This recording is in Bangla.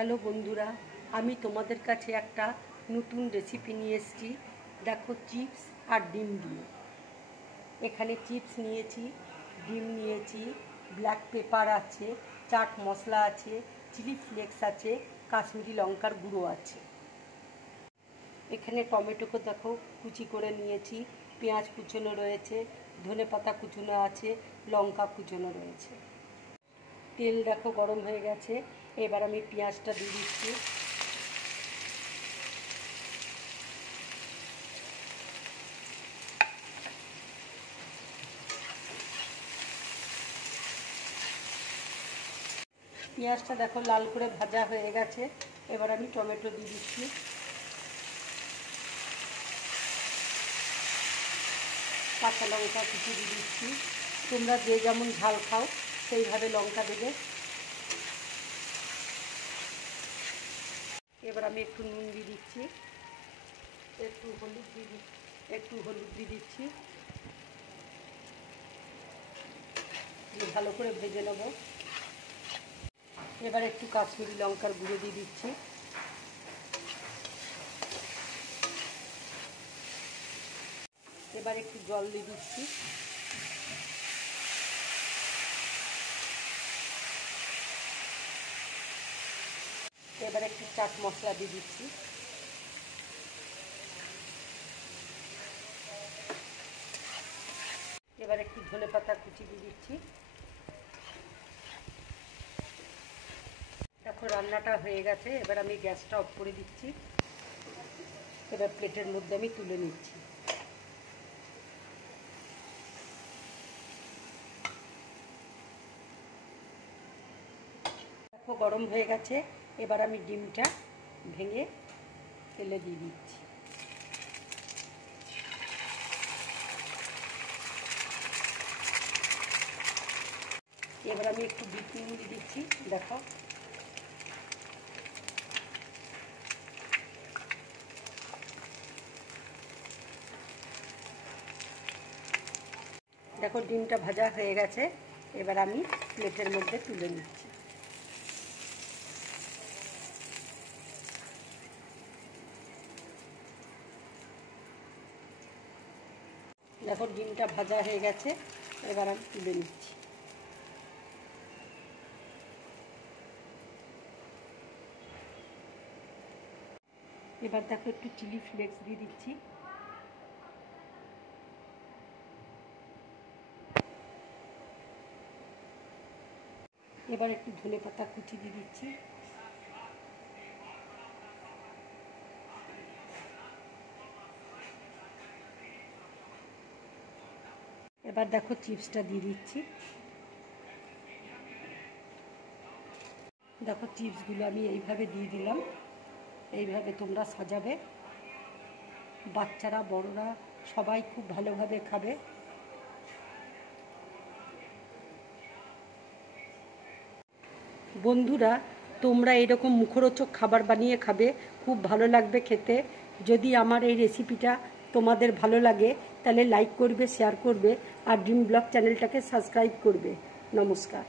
হ্যালো বন্ধুরা, আমি তোমাদের কাছে একটা নতুন রেসিপি নিয়ে এসেছি। দেখো, চিপস আর ডিম দিয়ে। এখানে চিপস নিয়েছি, ডিম নিয়েছি, ব্ল্যাক পেপার আছে, চাট মশলা আছে, চিলি ফ্লেক্স আছে, কাশ্মীরি লঙ্কার গুঁড়ো আছে। এখানে টমেটোকে দেখো কুচি করে নিয়েছি, পেঁয়াজ কুচনো রয়েছে, ধনেপাতা কুচনো আছে, লঙ্কা কুচনো রয়েছে। তেল দেখো গরম হয়ে গেছে, এবার আমি পেঁয়াজটা দিয়ে দিচ্ছি। পেঁয়াজটা দেখো লাল করে ভাজা হয়ে গেছে, এবার আমি টমেটো দিয়ে দিচ্ছি। কাঁচা লঙ্কা কুচি দিয়ে দিচ্ছি। তোমরা যে যেমন ঝাল খাও সেইভাবে লঙ্কা দেবে। এবার আমি একটু নুন দিয়ে দিচ্ছি, একটু হলুদ দিয়ে দিচ্ছি। ভালো করে ভেজে নেব। এবার একটু কাশ্মীরি লঙ্কার গুঁড়ো দিয়ে দিচ্ছি। এবার একটু জল দিয়ে দিচ্ছি। এবার একটু চাট মশলা দিয়ে দিচ্ছি। এবার একটু ধনেপাতা কুচি দিয়ে দিচ্ছি। দেখো রান্নাটা হয়ে গেছে, এবার আমি গ্যাসটা অফ করে দিচ্ছি। এবার প্লেটের মধ্যে আমি তুলে নিচ্ছি। দেখো গরম হয়ে গেছে, এবার আমি ডিমটা ভেঙে তেলে দিয়ে দিচ্ছি। এবার আমি একটু বিট নুন দিয়ে দিচ্ছি। দেখো দেখো ডিমটা ভাজা হয়ে গেছে, এবার আমি প্লেটের মধ্যে তুলে নিচ্ছি। দেখো ডিমটা ভাজা হয়ে গেছে, এবার আমি তুলে নিচ্ছি। এবার দেখো একটু চিলি ফ্লেক্স দিয়ে দিচ্ছি। এবার একটু ধনেপাতা কুচি দিয়ে দিচ্ছি। এবার দেখো চিপসটা দিয়ে দিচ্ছি। দেখো চিপসগুলো আমি এইভাবে দিয়ে দিলাম। এইভাবে তোমরা সাজাবে, বাচ্চারা বড়রা সবাই খুব ভালোভাবে খাবে। বন্ধুরা, তোমরা এরকম মুখরোচক খাবার বানিয়ে খাবে, খুব ভালো লাগবে খেতে। যদি আমার এই রেসিপিটা তোমাদের ভালো লাগে তাহলে লাইক করবে, শেয়ার করবে আর ড্রিম ব্লগ চ্যানেলটাকে সাবস্ক্রাইব করবে। নমস্কার।